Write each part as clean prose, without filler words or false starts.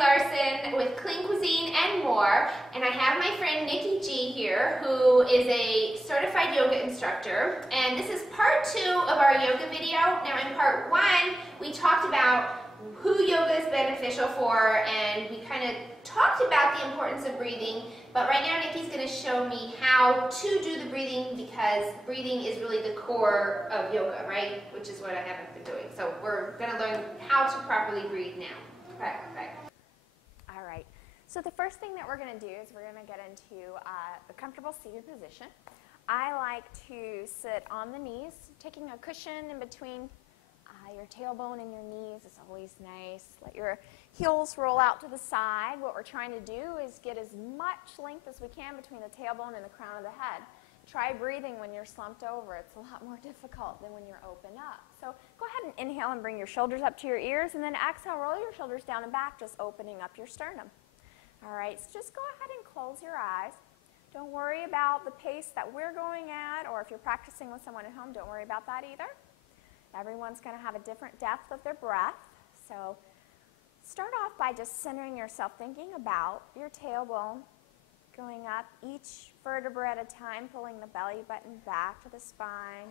Larson with Clean Cuisine and More, and I have my friend Nikki G here, who is a certified yoga instructor, and this is part 2 of our yoga video. Now in part 1, we talked about who yoga is beneficial for, and we kind of talked about the importance of breathing, but right now Nikki's going to show me how to do the breathing, because breathing is really the core of yoga, right? Which is what I haven't been doing. So we're going to learn how to properly breathe now. Okay. All right. So the first thing that we're going to do is we're going to get into a comfortable seated position. I like to sit on the knees, taking a cushion in between your tailbone and your knees is always nice. Let your heels roll out to the side. What we're trying to do is get as much length as we can between the tailbone and the crown of the head. Try breathing when you're slumped over. It's a lot more difficult than when you're open up. So go ahead and inhale and bring your shoulders up to your ears, and then exhale, roll your shoulders down and back, just opening up your sternum. All right, so just go ahead and close your eyes. Don't worry about the pace that we're going at, or if you're practicing with someone at home, don't worry about that either. Everyone's going to have a different depth of their breath. So start off by just centering yourself, thinking about your tailbone, going up each vertebra at a time, pulling the belly button back to the spine.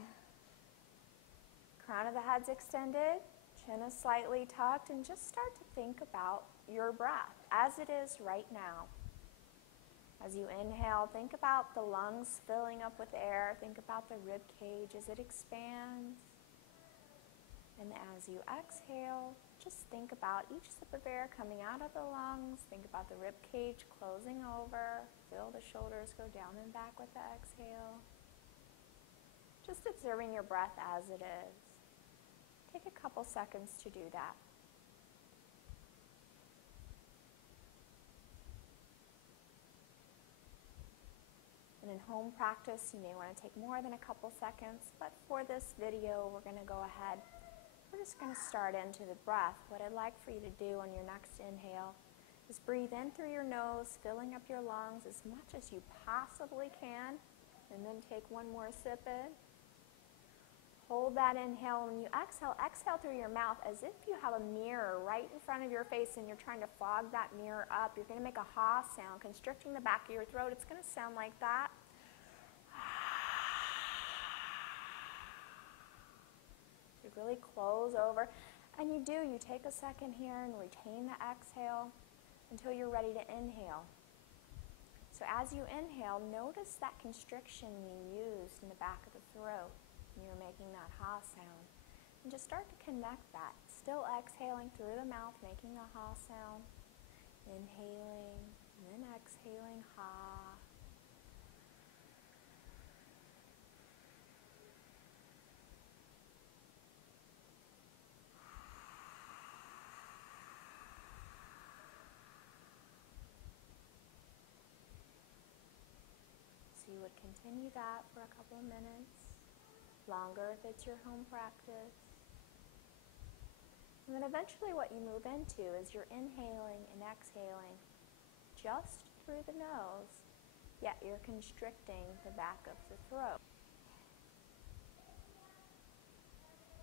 Crown of the head's extended, chin is slightly tucked, and just start to think about your breath as it is right now. As you inhale, think about the lungs filling up with air. Think about the rib cage as it expands. And as you exhale, just think about each sip of air coming out of the lungs. Think about the rib cage closing over. Feel the shoulders go down and back with the exhale. Just observing your breath as it is. Take a couple seconds to do that. And in home practice, you may want to take more than a couple seconds, but for this video, we're going to go ahead. We're just going to start into the breath. What I'd like for you to do on your next inhale is breathe in through your nose, filling up your lungs as much as you possibly can, and then take one more sip in. Hold that inhale. When you exhale, exhale through your mouth as if you have a mirror right in front of your face and you're trying to fog that mirror up. You're going to make a ha sound, constricting the back of your throat. It's going to sound like that. Really close over, and you take a second here and retain the exhale until you're ready to inhale. So as you inhale, notice that constriction you used in the back of the throat when you're making that ha sound, and just start to connect that. Still exhaling through the mouth, making the ha sound, inhaling and then exhaling ha. You would continue that for a couple of minutes, longer if it's your home practice. And then eventually what you move into is you're inhaling and exhaling just through the nose, yet you're constricting the back of the throat.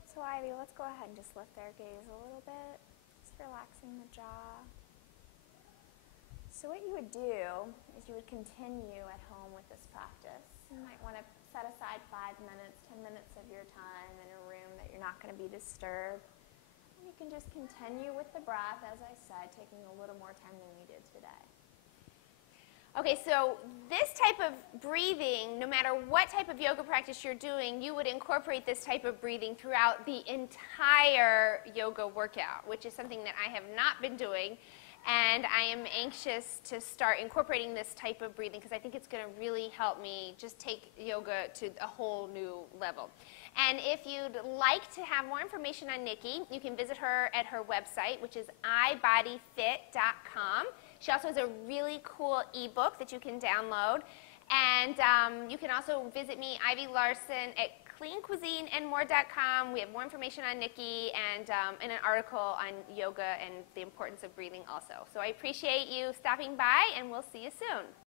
So Ivy, let's go ahead and just lift our gaze a little bit, just relaxing the jaw. So what you would do is you would continue at home with this practice. You might want to set aside 5 minutes, 10 minutes of your time in a room that you're not going to be disturbed. And you can just continue with the breath, as I said, taking a little more time than we did today. Okay, so this type of breathing, no matter what type of yoga practice you're doing, you would incorporate this type of breathing throughout the entire yoga workout, which is something that I have not been doing. And I am anxious to start incorporating this type of breathing because I think it's going to really help me just take yoga to a whole new level. And if you'd like to have more information on Nikki, you can visit her at her website, which is ibodyfit.com. She also has a really cool ebook that you can download. And you can also visit me, Ivy Larson, at cleancuisineandmore.com. We have more information on Nikki and an article on yoga and the importance of breathing also. So I appreciate you stopping by, and we'll see you soon.